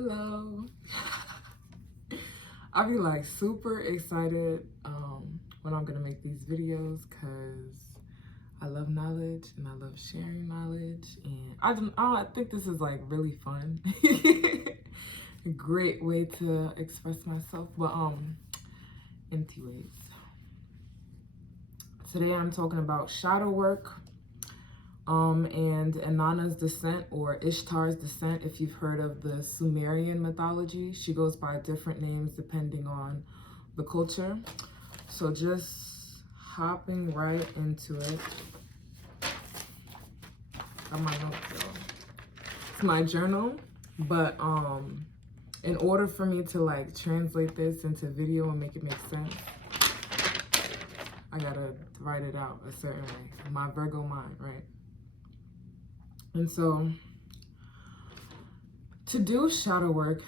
Hello. I'll be like super excited when I'm gonna make these videos because I love knowledge and I love sharing knowledge, and I think this is like really fun. A great way to express myself. But anyways, today I'm talking about shadow work. And Inanna's Descent, or Ishtar's Descent, if you've heard of the Sumerian mythology. She goes by different names depending on the culture. So just hopping right into it. Got my notebook. It's my journal, but in order for me to like translate this into video and make it make sense, I gotta write it out a certain way. My Virgo mind, right? And so, to do shadow work,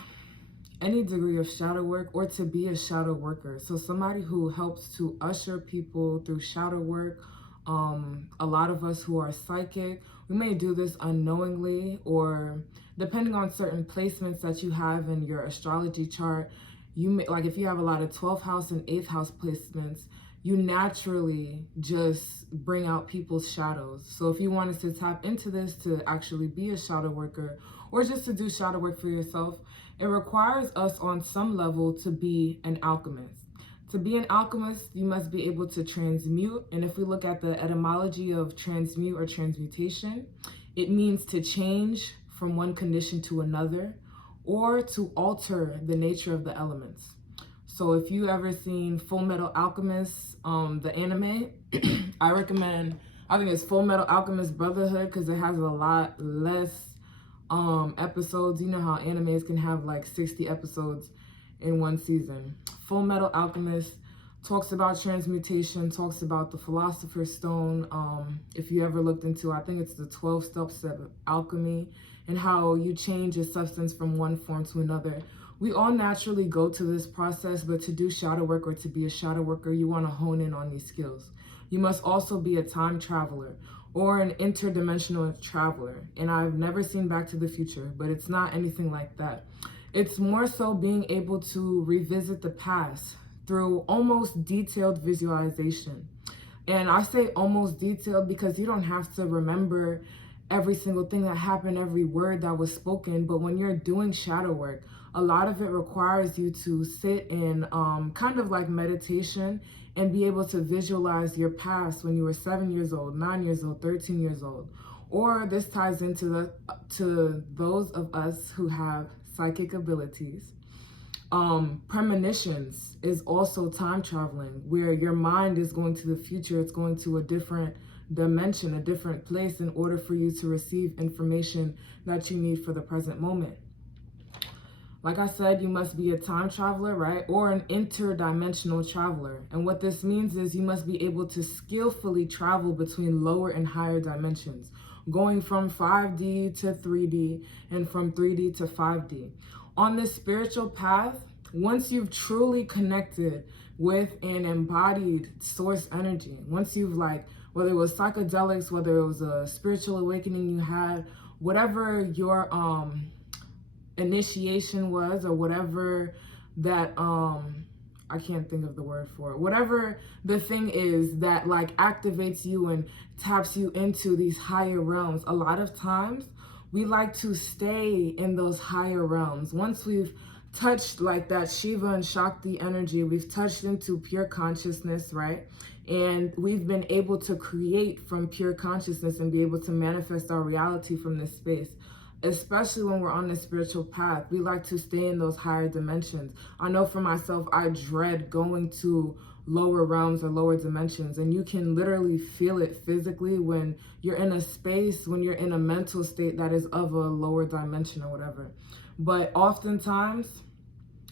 any degree of shadow work, or to be a shadow worker, so somebody who helps to usher people through shadow work, a lot of us who are psychic, we may do this unknowingly, or depending on certain placements that you have in your astrology chart, you may, like if you have a lot of 12th house and 8th house placements, you naturally just bring out people's shadows. So if you wanted to tap into this to actually be a shadow worker, or just to do shadow work for yourself, it requires us on some level to be an alchemist. To be an alchemist, you must be able to transmute. And if we look at the etymology of transmute or transmutation, it means to change from one condition to another, or to alter the nature of the elements. So if you ever seen Full Metal Alchemist, the anime, I recommend, I think it's Full Metal Alchemist Brotherhood, because it has a lot less episodes. You know how animes can have like 60 episodes in one season. Full Metal Alchemist talks about transmutation, talks about the Philosopher's Stone. If you ever looked into, I think it's the 12 steps of alchemy, and how you change a substance from one form to another. We all naturally go to this process, but to do shadow work, or to be a shadow worker, you want to hone in on these skills. You must also be a time traveler or an interdimensional traveler. And I've never seen Back to the Future, but it's not anything like that. It's more so being able to revisit the past through almost detailed visualization. And I say almost detailed because you don't have to remember every single thing that happened, every word that was spoken. But when you're doing shadow work, a lot of it requires you to sit in kind of like meditation and be able to visualize your past when you were 7 years old, 9 years old, 13 years old. Or this ties into to those of us who have psychic abilities. Premonitions is also time traveling, where your mind is going to the future. It's going to a different dimension, a different place, in order for you to receive information that you need for the present moment. Like I said, you must be a time traveler, right? Or an interdimensional traveler. And what this means is you must be able to skillfully travel between lower and higher dimensions, going from 5D to 3D and from 3D to 5D. On this spiritual path, once you've truly connected with an embodied source energy, once you've like, whether it was psychedelics, whether it was a spiritual awakening you had, whatever your initiation was, or whatever that I can't think of the word for it, whatever the thing is that like activates you and taps you into these higher realms, a lot of times we like to stay in those higher realms. Once we've touched like that Shiva and Shakti energy, we've touched into pure consciousness, right? And we've been able to create from pure consciousness and be able to manifest our reality from this space. Especially when we're on the spiritual path, we like to stay in those higher dimensions. I know for myself, I dread going to lower realms or lower dimensions, and you can literally feel it physically when you're in a space, when you're in a mental state that is of a lower dimension or whatever. But oftentimes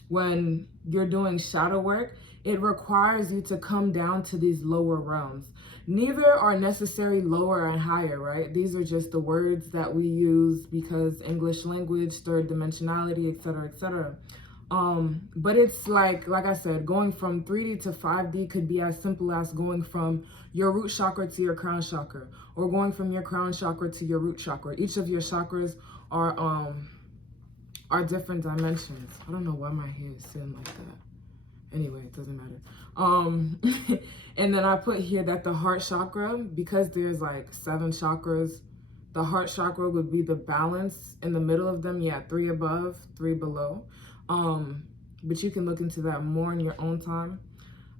when you're doing shadow work, it requires you to come down to these lower realms. Neither are necessarily lower and higher, right? These are just the words that we use because English language, third dimensionality, etc., etc. But it's like I said, going from 3D to 5D could be as simple as going from your root chakra to your crown chakra, or going from your crown chakra to your root chakra. Each of your chakras are are different dimensions. I don't know why my hair is sitting like that. Anyway, it doesn't matter. And then I put here that the heart chakra, because there's like 7 chakras, the heart chakra would be the balance in the middle of them. Yeah, 3 above, 3 below. But you can look into that more in your own time.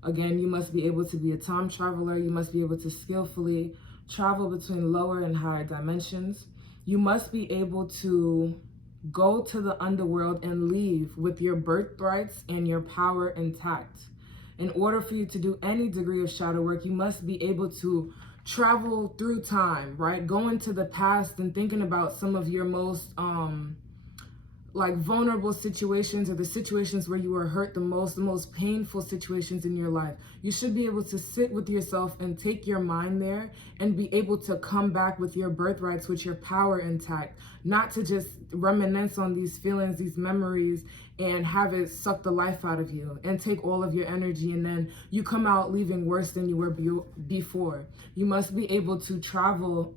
Again, you must be able to be a time traveler. You must be able to skillfully travel between lower and higher dimensions. You must be able to go to the underworld and leave with your birthrights and your power intact. In order for you to do any degree of shadow work, you must be able to travel through time, right? Go into the past and thinking about some of your most like vulnerable situations, or the situations where you were hurt the most painful situations in your life. You should be able to sit with yourself and take your mind there and be able to come back with your birthrights, with your power intact, not to just reminisce on these feelings, these memories, and have it suck the life out of you and take all of your energy, and then you come out leaving worse than you were before. You must be able to travel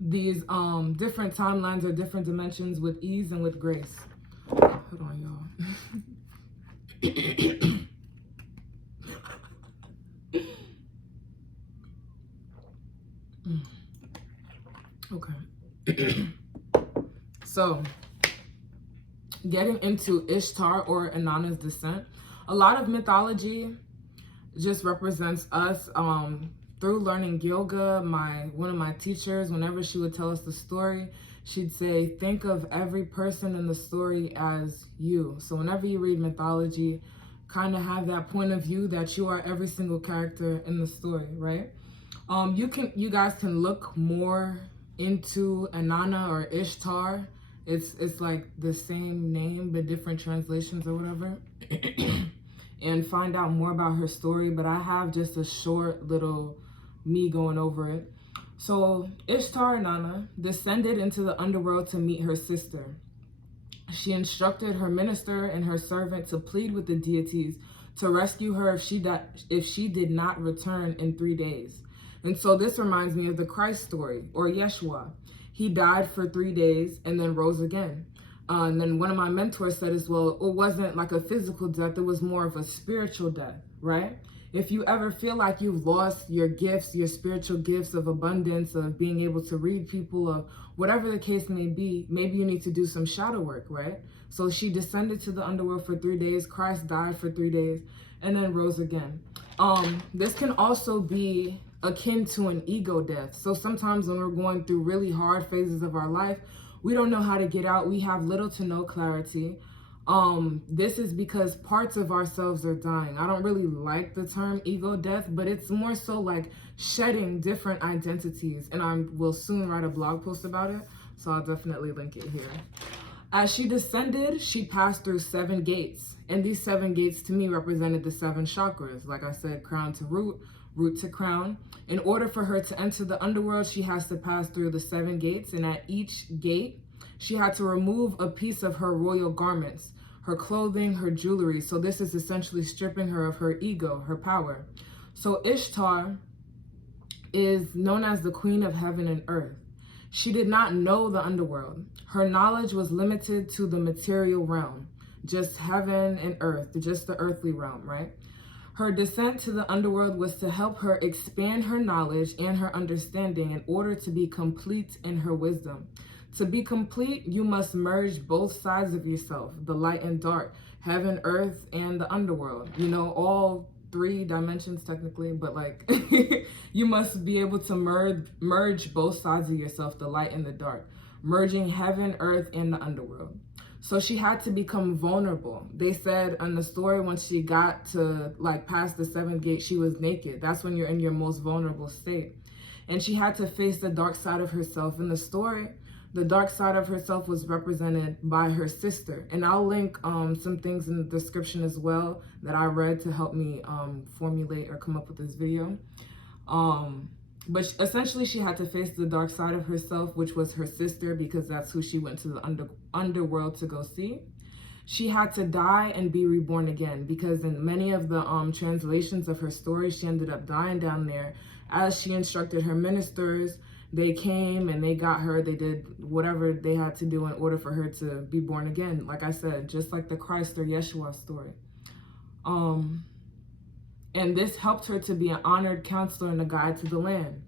these different timelines or different dimensions with ease and with grace. Hold on, y'all. Okay. So, getting into Ishtar or Inanna's descent, a lot of mythology just represents us. Through learning yoga, one of my teachers, whenever she would tell us the story, she'd say, think of every person in the story as you. So whenever you read mythology, kind of have that point of view that you are every single character in the story, right? You guys can look more into Inanna or Ishtar. It's like the same name but different translations or whatever. And find out more about her story, but I have just a short little me going over it. So Ishtar Inanna descended into the underworld to meet her sister. She instructed her minister and her servant to plead with the deities to rescue her if she did not return in 3 days. And so this reminds me of the Christ story, or Yeshua. He died for 3 days and then rose again. And then one of my mentors said as well, it wasn't like a physical death, it was more of a spiritual death, right? If you ever feel like you've lost your gifts, your spiritual gifts of abundance, of being able to read people, of whatever the case may be, maybe you need to do some shadow work, right? So she descended to the underworld for 3 days, Christ died for 3 days, and then rose again. This can also be akin to an ego death. So sometimes when we're going through really hard phases of our life, we don't know how to get out. We have little to no clarity. This is because parts of ourselves are dying. I don't really like the term ego death, but it's more so like shedding different identities. And I will soon write a blog post about it, so I'll definitely link it here. As she descended, she passed through 7 gates. And these 7 gates to me represented the 7 chakras. Like I said, crown to root, root to crown. In order for her to enter the underworld, she has to pass through the 7 gates. And at each gate, she had to remove a piece of her royal garments, her clothing, her jewelry. So this is essentially stripping her of her ego, her power. So Ishtar is known as the queen of heaven and earth. She did not know the underworld. Her knowledge was limited to the material realm, just heaven and earth, just the earthly realm, right? Her descent to the underworld was to help her expand her knowledge and her understanding in order to be complete in her wisdom. To be complete, you must merge both sides of yourself, the light and dark, heaven, earth, and the underworld. You know, all 3 dimensions technically, but like you must be able to merge both sides of yourself, the light and the dark, merging heaven, earth, and the underworld. So she had to become vulnerable. They said in the story, once she got to like past the 7th gate, she was naked. That's when you're in your most vulnerable state. And she had to face the dark side of herself. In the story, the dark side of herself was represented by her sister. And I'll link some things in the description as well that I read to help me formulate or come up with this video. But essentially she had to face the dark side of herself, which was her sister, because that's who she went to the underworld to go see. She had to die and be reborn again, because in many of the translations of her story, she ended up dying down there as she instructed her ministers they came and they got her. They did whatever they had to do in order for her to be born again. Like I said, just like the Christ or Yeshua story. And this helped her to be an honored counselor and a guide to the land.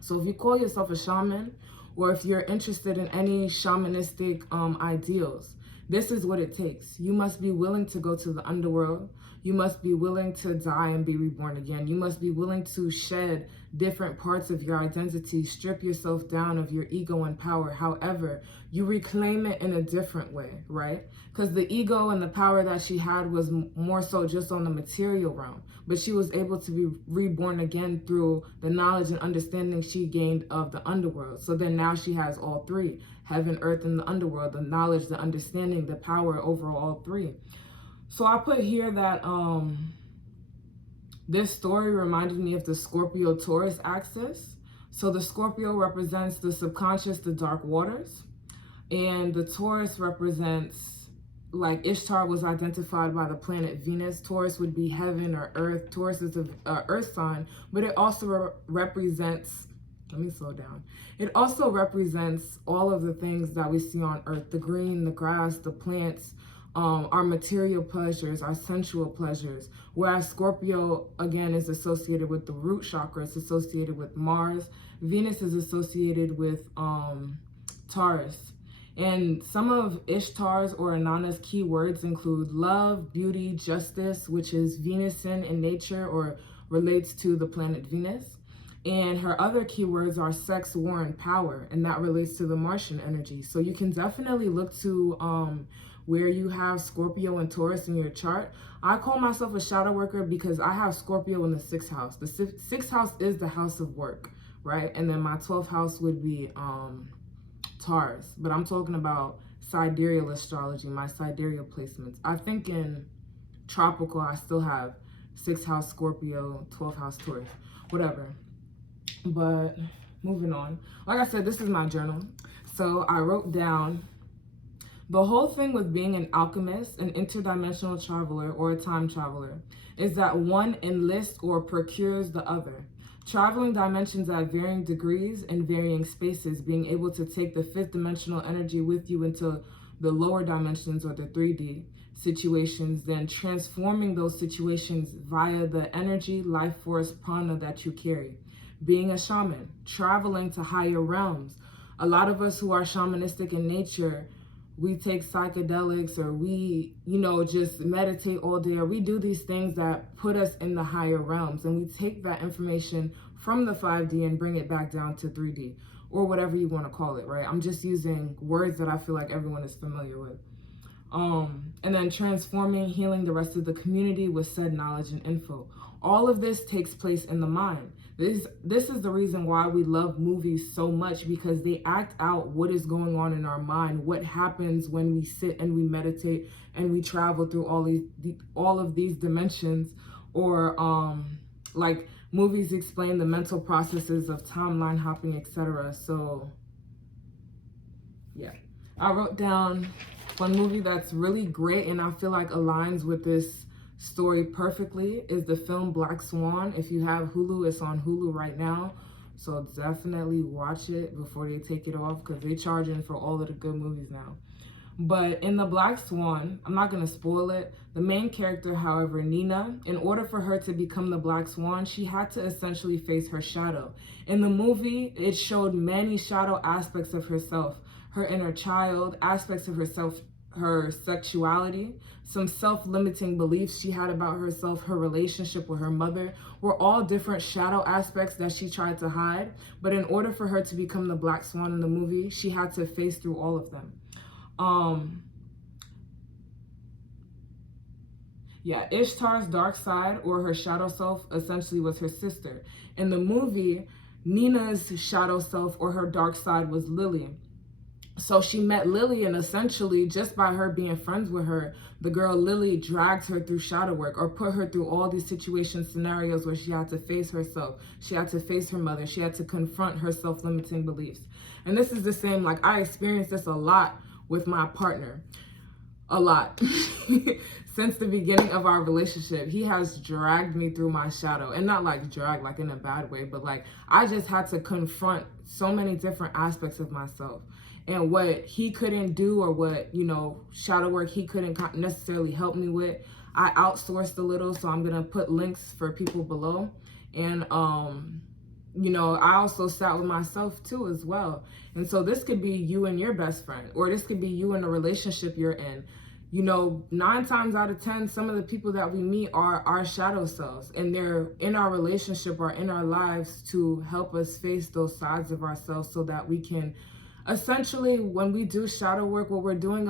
So if you call yourself a shaman, or if you're interested in any shamanistic ideals, this is what it takes. You must be willing to go to the underworld. You must be willing to die and be reborn again. You must be willing to shed different parts of your identity, strip yourself down of your ego and power. However, you reclaim it in a different way, right? Because the ego and the power that she had was more so just on the material realm, but she was able to be reborn again through the knowledge and understanding she gained of the underworld. So then now she has all three: heaven, earth, and the underworld, the knowledge, the understanding, the power over all three. So I put here that this story reminded me of the Scorpio Taurus axis. So the Scorpio represents the subconscious, the dark waters, and the Taurus represents, like Ishtar was identified by the planet Venus. Taurus would be heaven or earth. Taurus is an earth sign, but it also represents, let me slow down. It also represents all of the things that we see on earth: the green, the grass, the plants, our material pleasures, our sensual pleasures. Whereas Scorpio, again, is associated with the root chakra, it's associated with Mars. Venus is associated with Taurus. And some of Ishtar's or Inanna's key words include love, beauty, justice, which is Venusian in nature or relates to the planet Venus. And her other keywords are sex, war, and power, and that relates to the Martian energy. So you can definitely look to where you have Scorpio and Taurus in your chart. I call myself a shadow worker because I have Scorpio in the 6th house. The 6th house is the house of work, right? And then my 12th house would be Taurus. But I'm talking about sidereal astrology, my sidereal placements. I think in tropical, I still have 6th house Scorpio, 12th house Taurus, whatever. But moving on. Like I said, this is my journal. So I wrote down, the whole thing with being an alchemist, an interdimensional traveler, or a time traveler is that one enlists or procures the other. Traveling dimensions at varying degrees and varying spaces, being able to take the 5th dimensional energy with you into the lower dimensions or the 3D situations, then transforming those situations via the energy, life force, prana that you carry. Being a shaman, traveling to higher realms. A lot of us who are shamanistic in nature, we take psychedelics or we, just meditate all day, or we do these things that put us in the higher realms, and we take that information from the 5D and bring it back down to 3D or whatever you want to call it, right? I'm just using words that I feel like everyone is familiar with. And then transforming, healing the rest of the community with said knowledge and info. All of this takes place in the mind. This is the reason why we love movies so much, because they act out what is going on in our mind, what happens when we sit and we meditate and we travel through all of these dimensions, or like movies explain the mental processes of timeline hopping, etc. So yeah, I wrote down one movie that's really great and I feel like aligns with this story perfectly is the film Black Swan. If you have Hulu, it's on Hulu right now, so definitely watch it before they take it off, because they're charging for all of the good movies now. But in the Black Swan, I'm not going to spoil it, the main character, however, Nina, in order for her to become the Black Swan, she had to essentially face her shadow. In the movie, it showed many shadow aspects of herself, her inner child, aspects of herself, her sexuality, some self-limiting beliefs she had about herself, her relationship with her mother, were all different shadow aspects that she tried to hide. But in order for her to become the Black Swan in the movie, she had to face through all of them. Ishtar's dark side, or her shadow self, essentially was her sister. In the movie, Nina's shadow self, or her dark side, was Lily. So she met Lily, and essentially just by her being friends with her, the girl Lily dragged her through shadow work, or put her through all these situations, scenarios where she had to face herself, she had to face her mother, she had to confront her self-limiting beliefs. And this is the same, like I experienced this a lot with my partner. a lot. Since the beginning of our relationship, he has dragged me through my shadow, and not like drag like in a bad way, but like I just had to confront so many different aspects of myself, and what he couldn't do, or what, you know, shadow work he couldn't necessarily help me with, I outsourced a little. So I'm gonna put links for people below. And you know, I also sat with myself too as well. And so this could be you and your best friend, or this could be you in a relationship you're in. You know, 9 times out of 10, some of the people that we meet are our shadow selves, and they're in our relationship or in our lives to help us face those sides of ourselves, so that we can essentially, when we do shadow work, what we're doing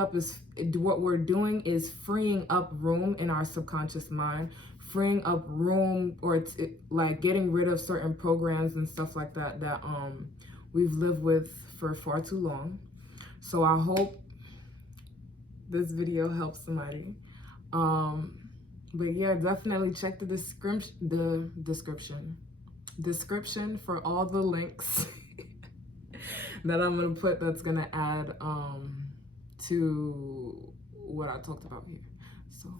is freeing up room in our subconscious mind, freeing up room, or like getting rid of certain programs and stuff like that that we've lived with for far too long. So I hope this video helps somebody. But yeah, definitely check the description for all the links that I'm gonna put, that's gonna add to what I talked about here. So